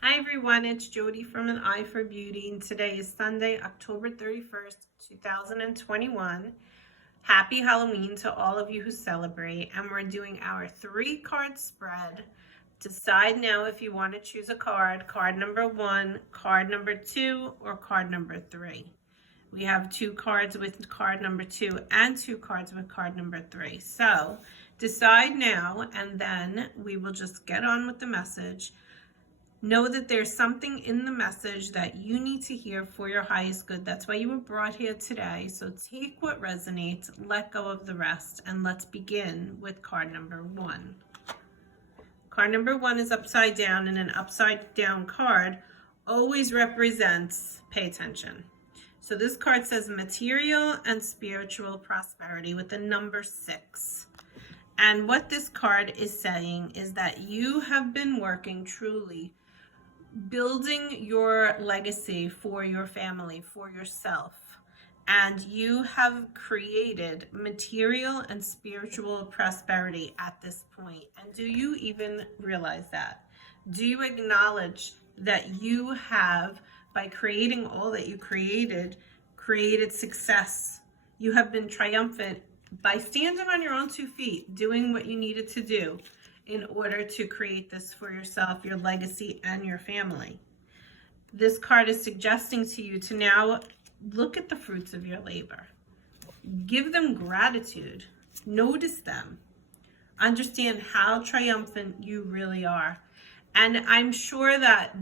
Hi everyone, it's Jody from An Eye for Beauty, and today is Sunday, October 31st, 2021. Happy Halloween to all of you who celebrate, and we're doing our 3-card spread. Decide now if you want to choose a card number 1, card number 2, or card number 3. We have 2 cards with card number 2 and 2 cards with card number 3. So decide now, and then we will just get on with the message. Know that there's something in the message that you need to hear for your highest good. That's why you were brought here today. So take what resonates, let go of the rest, and let's begin with card number 1. Card number 1 is upside down, and an upside down card always represents, pay attention. So this card says material and spiritual prosperity with the number 6. And what this card is saying is that you have been working truly building your legacy for your family, for yourself, and you have created material and spiritual prosperity at this point. And do you even realize that? Do you acknowledge that you have, by creating all that you created success? You have been triumphant by standing on your own 2 feet, doing what you needed to do in order to create this for yourself, your legacy, and your family. This card is suggesting to you to now look at the fruits of your labor. Give them gratitude. Notice them. Understand how triumphant you really are. And I'm sure that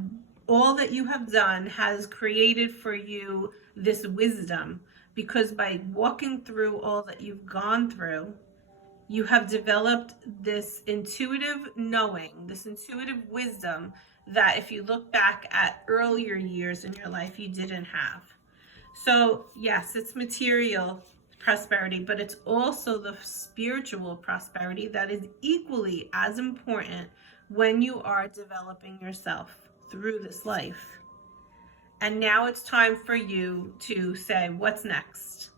all that you have done has created for you this wisdom, because by walking through all that you've gone through, you have developed this intuitive knowing, this intuitive wisdom that if you look back at earlier years in your life, you didn't have. So yes, it's material prosperity, but it's also the spiritual prosperity that is equally as important when you are developing yourself through this life. And now it's time for you to say, what's next?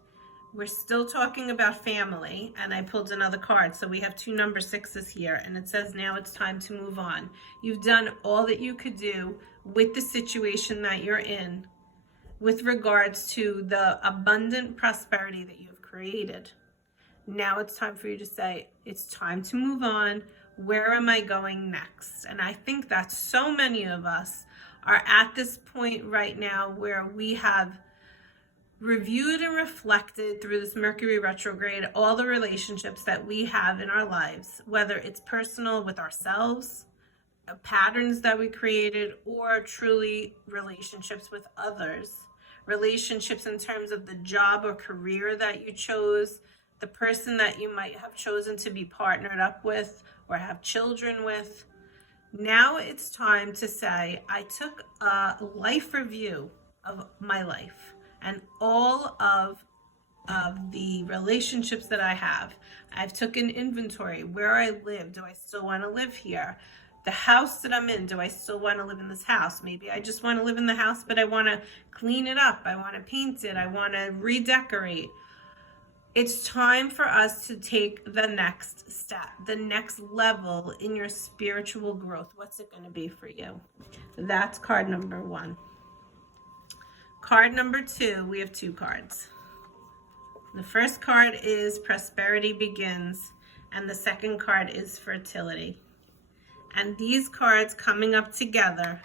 We're still talking about family, and I pulled another card. So we have 2 number 6s here, and it says now it's time to move on. You've done all that you could do with the situation that you're in with regards to the abundant prosperity that you've created. Now it's time for you to say, it's time to move on. Where am I going next? And I think that so many of us are at this point right now where we have reviewed and reflected through this Mercury retrograde all the relationships that we have in our lives, whether it's personal with ourselves, patterns that we created, or truly relationships with others. Relationships in terms of the job or career that you chose, the person that you might have chosen to be partnered up with or have children with. Now it's time to say, I took a life review of my life and all of the relationships that I have. I've taken inventory. Where I live, do I still want to live here? The house that I'm in, do I still want to live in this house? Maybe I just want to live in the house, but I want to clean it up. I want to paint it. I want to redecorate. It's time for us to take the next step, the next level in your spiritual growth. What's it going to be for you? That's card number 1. Card number 2, we have 2 cards. The first card is Prosperity Begins, and the second card is Fertility. And these cards coming up together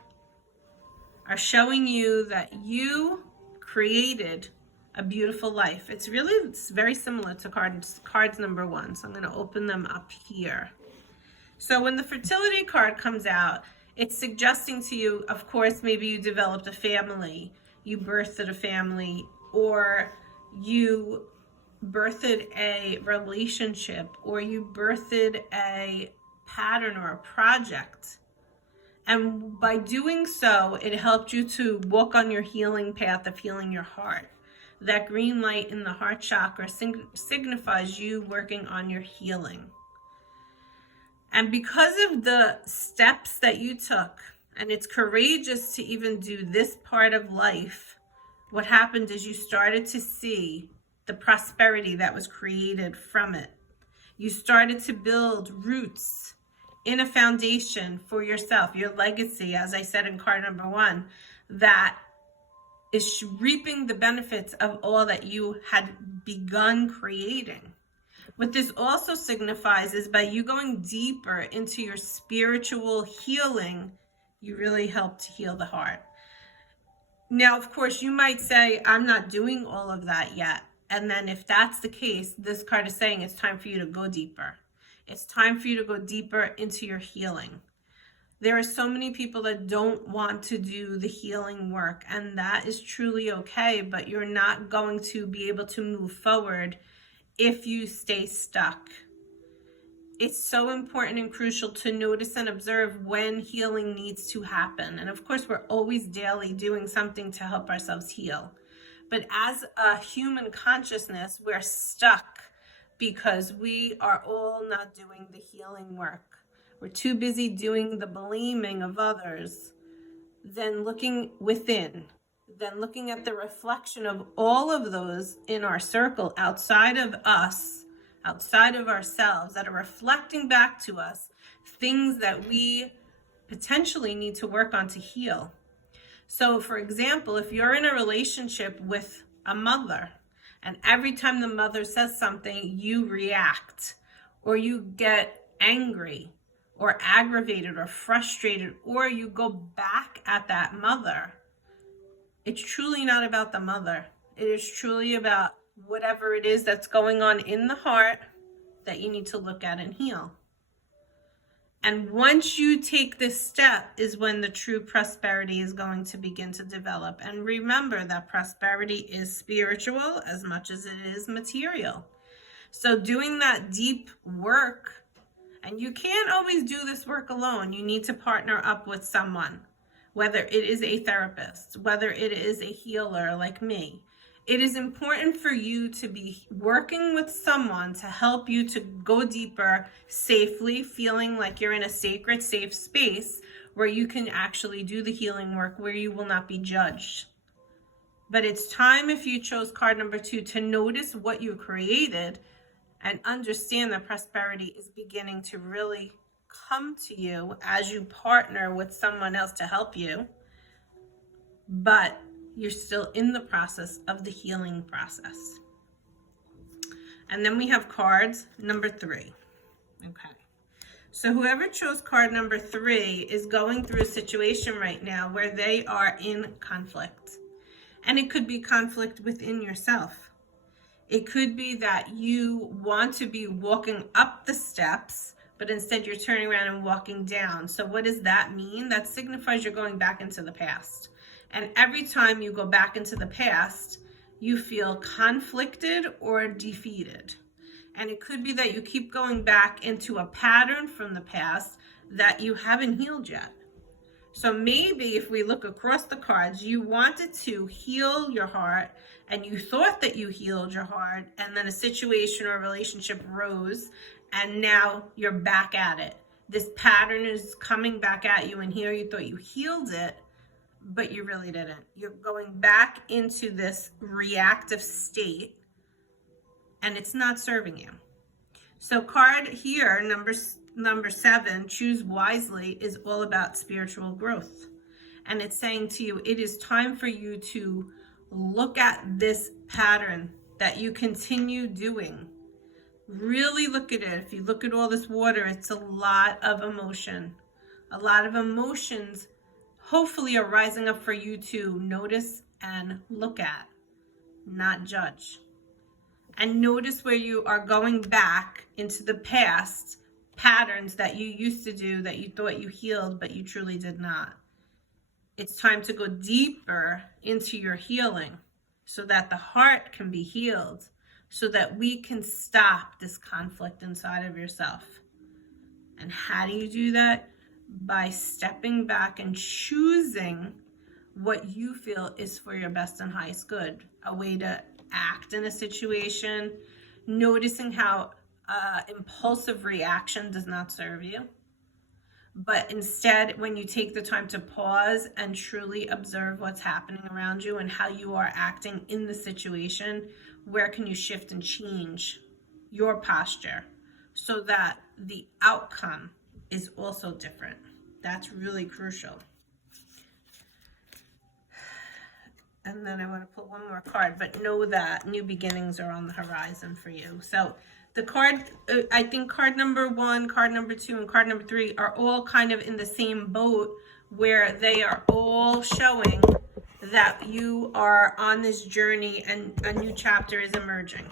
are showing you that you created a beautiful life. It's very similar to cards number 1. So I'm going to open them up here. So when the Fertility card comes out, it's suggesting to you, of course, maybe you developed a family, you birthed a family, or you birthed a relationship, or you birthed a pattern or a project. And by doing so, it helped you to walk on your healing path of healing your heart. That green light in the heart chakra signifies you working on your healing. And because of the steps that you took, and it's courageous to even do this part of life, what happened is you started to see the prosperity that was created from it. You started to build roots in a foundation for yourself, your legacy, as I said in card number 1, that is reaping the benefits of all that you had begun creating. What this also signifies is by you going deeper into your spiritual healing, you really help to heal the heart. Now, of course, you might say, I'm not doing all of that yet. And then if that's the case, this card is saying it's time for you to go deeper. It's time for you to go deeper into your healing. There are so many people that don't want to do the healing work, and that is truly okay, but you're not going to be able to move forward if you stay stuck. It's so important and crucial to notice and observe when healing needs to happen. And of course, we're always daily doing something to help ourselves heal. But as a human consciousness, we're stuck because we are all not doing the healing work. We're too busy doing the blaming of others than looking within, than looking at the reflection of all of those in our circle outside of us, outside of ourselves, that are reflecting back to us things that we potentially need to work on to heal. So, for example, if you're in a relationship with a mother, and every time the mother says something, you react, or you get angry, or aggravated, or frustrated, or you go back at that mother, it's truly not about the mother. It is truly about whatever it is that's going on in the heart that you need to look at and heal. And once you take this step is when the true prosperity is going to begin to develop. And remember that prosperity is spiritual as much as it is material. So doing that deep work, and you can't always do this work alone. You need to partner up with someone, whether it is a therapist, whether it is a healer like me. It is important for you to be working with someone to help you to go deeper safely, feeling like you're in a sacred, safe space where you can actually do the healing work, where you will not be judged. But it's time, if you chose card number 2, to notice what you created and understand that prosperity is beginning to really come to you as you partner with someone else to help you. But you're still in the process of the healing process. And then we have cards number 3. Okay. So whoever chose card number 3 is going through a situation right now where they are in conflict. And it could be conflict within yourself. It could be that you want to be walking up the steps, but instead you're turning around and walking down. So what does that mean? That signifies you're going back into the past. And every time you go back into the past, you feel conflicted or defeated. And it could be that you keep going back into a pattern from the past that you haven't healed yet. So maybe if we look across the cards, you wanted to heal your heart and you thought that you healed your heart, and then a situation or a relationship rose and now you're back at it. This pattern is coming back at you, and here you thought you healed it, but you really didn't. You're going back into this reactive state, and it's not serving you. So card here, number 7, choose wisely, is all about spiritual growth. And it's saying to you, it is time for you to look at this pattern that you continue doing. Really look at it. If you look at all this water, it's a lot of emotion. A lot of emotions hopefully are rising up for you to notice and look at, not judge. And notice where you are going back into the past, patterns that you used to do that you thought you healed, but you truly did not. It's time to go deeper into your healing so that the heart can be healed, so that we can stop this conflict inside of yourself. And how do you do that? By stepping back and choosing what you feel is for your best and highest good. A way to act in a situation, noticing how impulsive reaction does not serve you. But instead, when you take the time to pause and truly observe what's happening around you and how you are acting in the situation, where can you shift and change your posture so that the outcome is also different. That's really crucial. And then I want to pull one more card, but know that new beginnings are on the horizon for you. So the card, I think card number 1, card number 2, and card number 3 are all kind of in the same boat, where they are all showing that you are on this journey and a new chapter is emerging.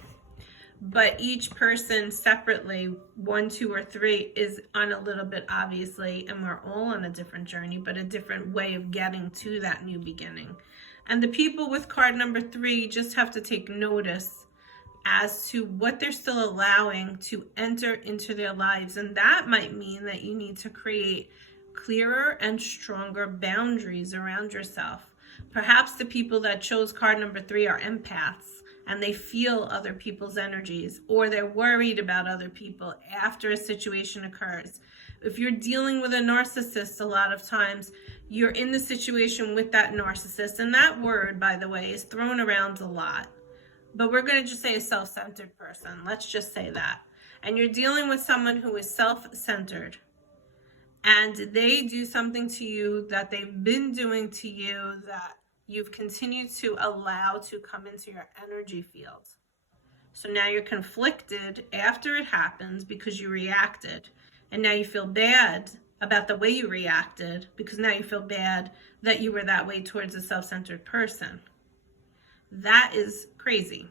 But each person separately, 1, 2, or 3, is on a little bit, obviously, and we're all on a different journey, but a different way of getting to that new beginning. And the people with card number 3 just have to take notice as to what they're still allowing to enter into their lives. And that might mean that you need to create clearer and stronger boundaries around yourself. Perhaps the people that chose card number 3 are empaths, and they feel other people's energies, or they're worried about other people after a situation occurs. If you're dealing with a narcissist, a lot of times you're in the situation with that narcissist, and that word, by the way, is thrown around a lot. But we're going to just say a self-centered person. Let's just say that. And you're dealing with someone who is self-centered, and they do something to you that they've been doing to you that you've continued to allow to come into your energy field. So now you're conflicted after it happens because you reacted. And now you feel bad about the way you reacted because now you feel bad that you were that way towards a self-centered person. That is crazy.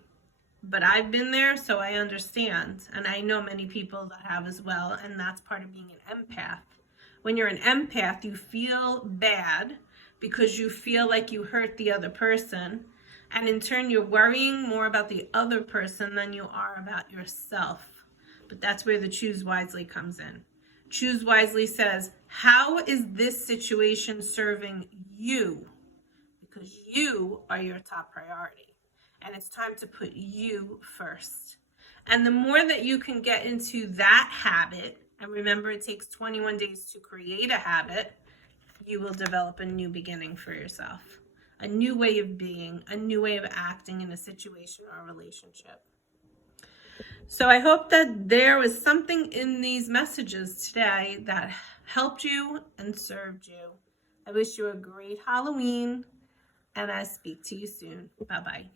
But I've been there, so I understand. And I know many people that have as well. And that's part of being an empath. When you're an empath, you feel bad because you feel like you hurt the other person. And in turn, you're worrying more about the other person than you are about yourself. But that's where the choose wisely comes in. Choose wisely says, how is this situation serving you? Because you are your top priority. And it's time to put you first. And the more that you can get into that habit, and remember it takes 21 days to create a habit, you will develop a new beginning for yourself. A new way of being, a new way of acting in a situation or a relationship. So I hope that there was something in these messages today that helped you and served you. I wish you a great Halloween, and I speak to you soon. Bye-bye.